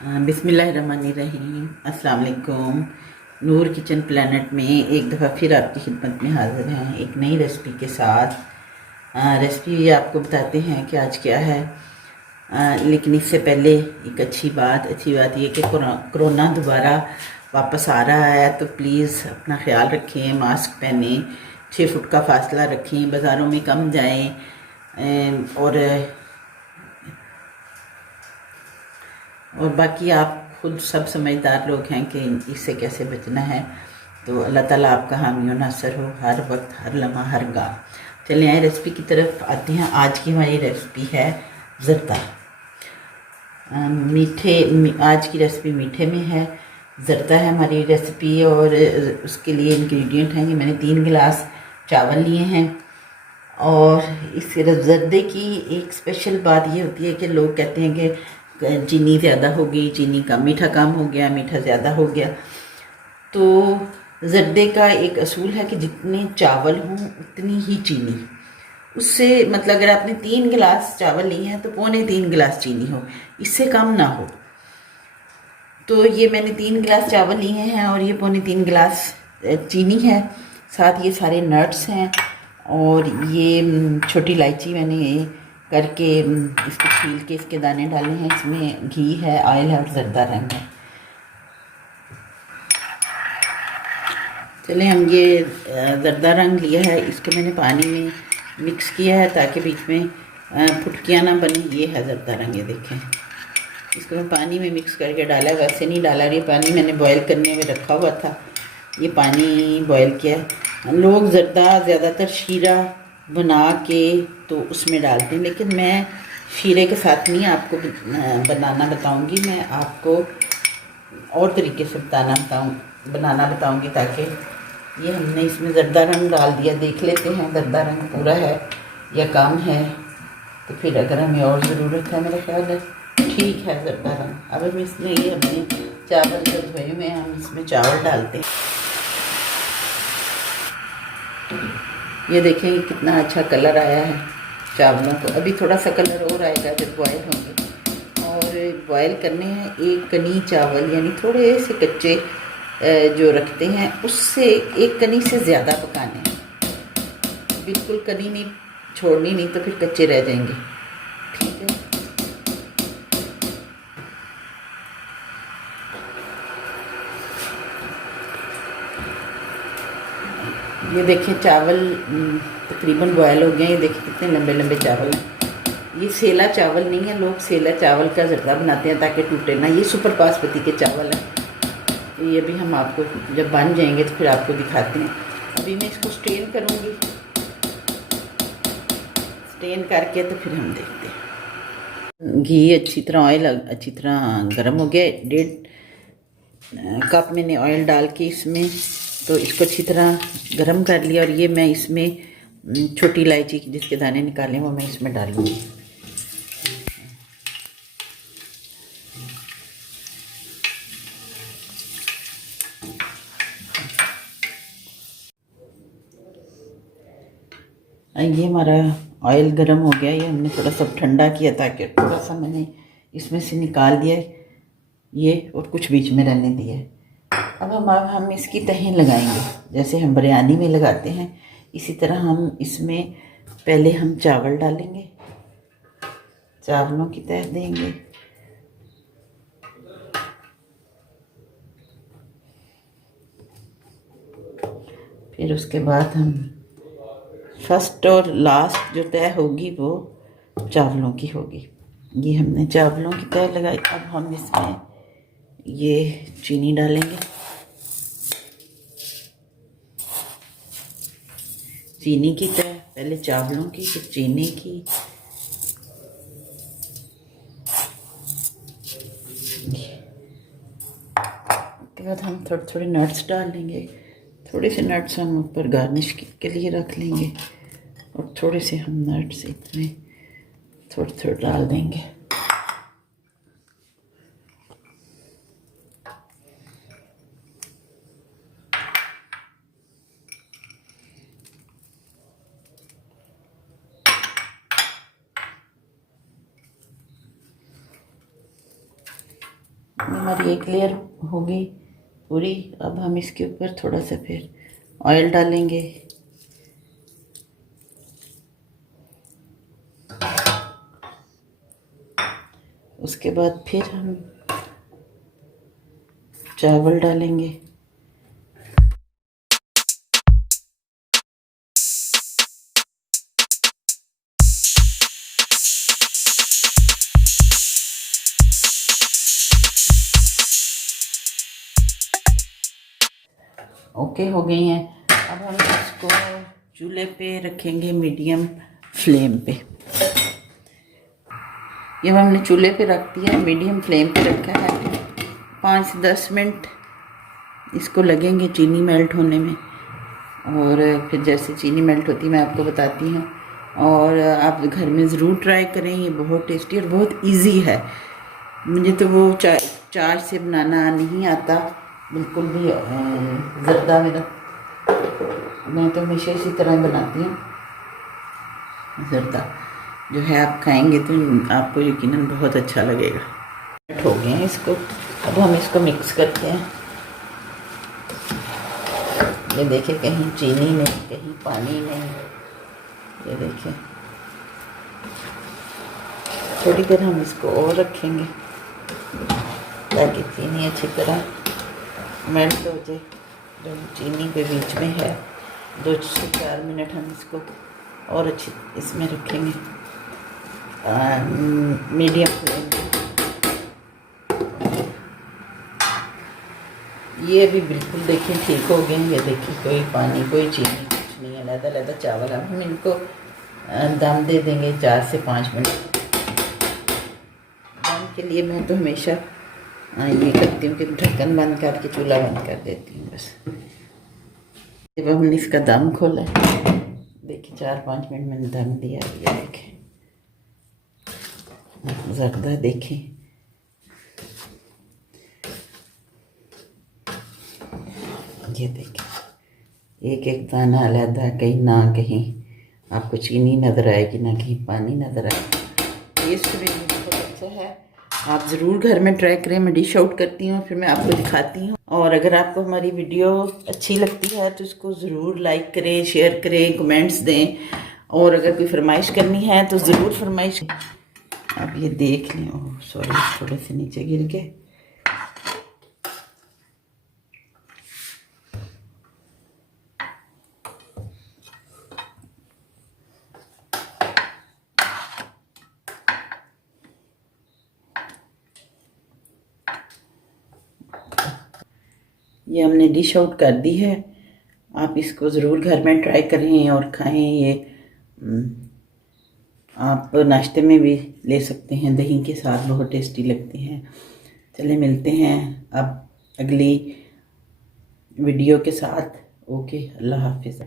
बिस्मिल्लाहिर्रहमानिर्रहीम। अस्सलाम वालेकुम। नूर किचन प्लानट में एक दफ़ा फिर आपकी खिदमत में हाज़िर हैं एक नई रेसिपी के साथ। रेसिपी आपको बताते हैं कि आज क्या है। लेकिन इससे पहले एक अच्छी बात ये कि कोरोना दोबारा वापस आ रहा है, तो प्लीज़ अपना ख्याल रखें, मास्क पहनें, 6 फुट का फासला रखें, बाज़ारों में कम जाएं और बाकी आप खुद सब समझदार लोग हैं कि इससे कैसे बचना है। तो अल्लाह ताला आपका हामी और नासर हो हर वक्त, हर लम्हा, हर गाँव। चलिए आए रेसिपी की तरफ आते हैं। आज की हमारी रेसिपी है ज़रदा। आज की रेसिपी मीठे में है। ज़रदा है हमारी रेसिपी और उसके लिए इंग्रेडिएंट हैं। ये मैंने 3 गिलास चावल लिए हैं। और इस ज़रदे की एक स्पेशल बात ये होती है कि लोग कहते हैं कि चीनी ज़्यादा हो गई, चीनी का मीठा कम हो गया, मीठा ज़्यादा हो गया। तो ज़रदे का एक असूल है कि जितने चावल हों उतनी ही चीनी। उससे मतलब अगर आपने 3 गिलास चावल लिए हैं तो 3.25 गिलास चीनी हो, इससे कम ना हो। तो ये मैंने 3 गिलास चावल लिए हैं और ये 3.25 गिलास चीनी है। साथ ये सारे नट्स हैं और ये छोटी इलायची मैंने करके इसको छील के इसके दाने डाले हैं। इसमें घी है, ऑयल है और ज़रदा रंग है। चले हम ये ज़रदा रंग लिया है, इसको मैंने पानी में मिक्स किया है ताकि बीच में फुटकियाँ ना बने। ये है ज़रदा रंग, ये देखें। इसको मैं पानी में मिक्स करके डाला, वैसे नहीं डाला। ये पानी मैंने बॉयल करने में रखा हुआ था, ये पानी बॉयल किया है। लोग ज़रदा ज़्यादातर शीरा बना के तो उसमें डालते हैं, लेकिन मैं शीरे के साथ नहीं आपको बनाना बताऊंगी। मैं आपको और तरीके से बनाना बताऊंगी ताकि ये हमने इसमें ज़रदा रंग डाल दिया। देख लेते हैं ज़रदा रंग पूरा है या कम है, तो फिर अगर हमें और ज़रूरत है, मेरा ख्याल है ठीक है ज़रदा रंग। अब हम इसमें ये हमने चावल जो धोए हुए हैं, हम इसमें चावल डालते हैं। ये देखें कितना अच्छा कलर आया है चावलों को। अभी थोड़ा सा कलर और आएगा जब बॉयल होंगे। और बॉयल करने हैं एक कनी चावल, यानी थोड़े से कच्चे जो रखते हैं उससे एक कनी से ज़्यादा पकाने हैं। बिल्कुल कनी नहीं छोड़नी, नहीं तो फिर कच्चे रह जाएंगे। ठीक है। ये देखिए चावल तकरीबन बॉयल हो गए। ये देखिए कितने लंबे लंबे चावल हैं। ये सेला चावल नहीं है, लोग सेला चावल का ज़रदा बनाते हैं ताकि टूटे ना। ये सुपर बासमती के चावल हैं। ये भी हम आपको जब बन जाएंगे तो फिर आपको दिखाते हैं। अभी मैं इसको स्ट्रेन करूँगी, स्ट्रेन करके तो फिर हम देखते हैं। घी अच्छी तरह, ऑयल अच्छी तरह गर्म हो गया। 1.5 कप मैंने ऑयल डाल के इसमें, तो इसको अच्छी तरह गर्म कर लिया। और ये मैं इसमें छोटी इलायची जिसके दाने निकाले वो मैं इसमें डालूँगी। ये हमारा ऑयल गर्म हो गया। ये हमने थोड़ा सा ठंडा किया ताकि थोड़ा सा मैंने इसमें से निकाल दिया ये, और कुछ बीच में रहने दिया। अब हम इसकी तहें लगाएंगे जैसे हम बिरयानी में लगाते हैं। इसी तरह हम इसमें पहले हम चावल डालेंगे, चावलों की तह देंगे। फिर उसके बाद हम फर्स्ट और लास्ट जो तह होगी वो चावलों की होगी। ये हमने चावलों की तह लगाई। अब हम इसमें ये चीनी डालेंगे। चीनी की तह पहले चावलों की, फिर चीनी की। उसके बाद हम थोड़े थोड़े नट्स डाल लेंगे। थोड़े से नट्स हम ऊपर गार्निश के लिए रख लेंगे और थोड़े से हम नट्स इतने थोड़े थोड़े डाल देंगे। हमारी एक लेयर होगी पूरी। अब हम इसके ऊपर थोड़ा सा फिर ऑयल डालेंगे। उसके बाद फिर हम चावल डालेंगे। ओके हो गई हैं। अब हम इसको चूल्हे पे रखेंगे मीडियम फ्लेम पे। ये हमने चूल्हे पे रख दिया, मीडियम फ्लेम पे रखा है। 5 से 10 मिनट इसको लगेंगे चीनी मेल्ट होने में, और फिर जैसे चीनी मेल्ट होती है मैं आपको बताती हूँ। और आप घर में ज़रूर ट्राई करें, ये बहुत टेस्टी और बहुत इजी है। मुझे तो वो चार से बनाना नहीं आता बिल्कुल भी। ज़र्दा मेरा, मैं तो हमेशा इसी तरह बनाती हूँ। ज़र्दा जो है आप खाएंगे तो आपको यकीनन बहुत अच्छा लगेगा। हो गए हैं इसको, अब हम इसको मिक्स करते हैं। ये देखिए, कहीं चीनी नहीं, कहीं पानी नहीं। ये देखिए, थोड़ी देर हम इसको और रखेंगे ताकि चीनी अच्छी तरह मेल्ट हो जाए। जो चीनी के बीच में है, 2 से 4 मिनट हम इसको और अच्छी इसमें रखेंगे मीडियम फ्लेम पे। ये भी बिल्कुल देखिए ठीक हो गए। ये देखिए, कोई पानी कोई चीनी कुछ नहीं है, अलग-अलग चावल। अब हम इनको दम दे देंगे 4 से 5 मिनट। दम के लिए मैं तो हमेशा ये करती हूँ कि ढक्कन बंद करके चूल्हा बंद कर देती हूँ बस। जब हमने इसका दम खोला, देखिए 4-5 मिनट मैंने दम दिया। ये देखें ज़र्दा, देखें ये देखें, एक एक दाना अलहदा, कहीं ना कहीं आपको चीनी नज़र आएगी, ना कहीं पानी नज़र आएगा। टेस्ट भी बहुत अच्छा है, आप ज़रूर घर में ट्राई करें। मैं डिश आउट करती हूँ, फिर मैं आपको दिखाती हूँ। और अगर आपको हमारी वीडियो अच्छी लगती है तो इसको ज़रूर लाइक करें, शेयर करें, कमेंट्स दें। और अगर कोई फरमाइश करनी है तो ज़रूर फरमाइश। अब ये देख लें, ओह सॉरी, थोड़े से नीचे गिर गए। ये हमने डिश आउट कर दी है। आप इसको ज़रूर घर में ट्राई करें और खाएं। ये आप नाश्ते में भी ले सकते हैं, दही के साथ बहुत टेस्टी लगते हैं। चले मिलते हैं अब अगली वीडियो के साथ। ओके, अल्लाह हाफिज़।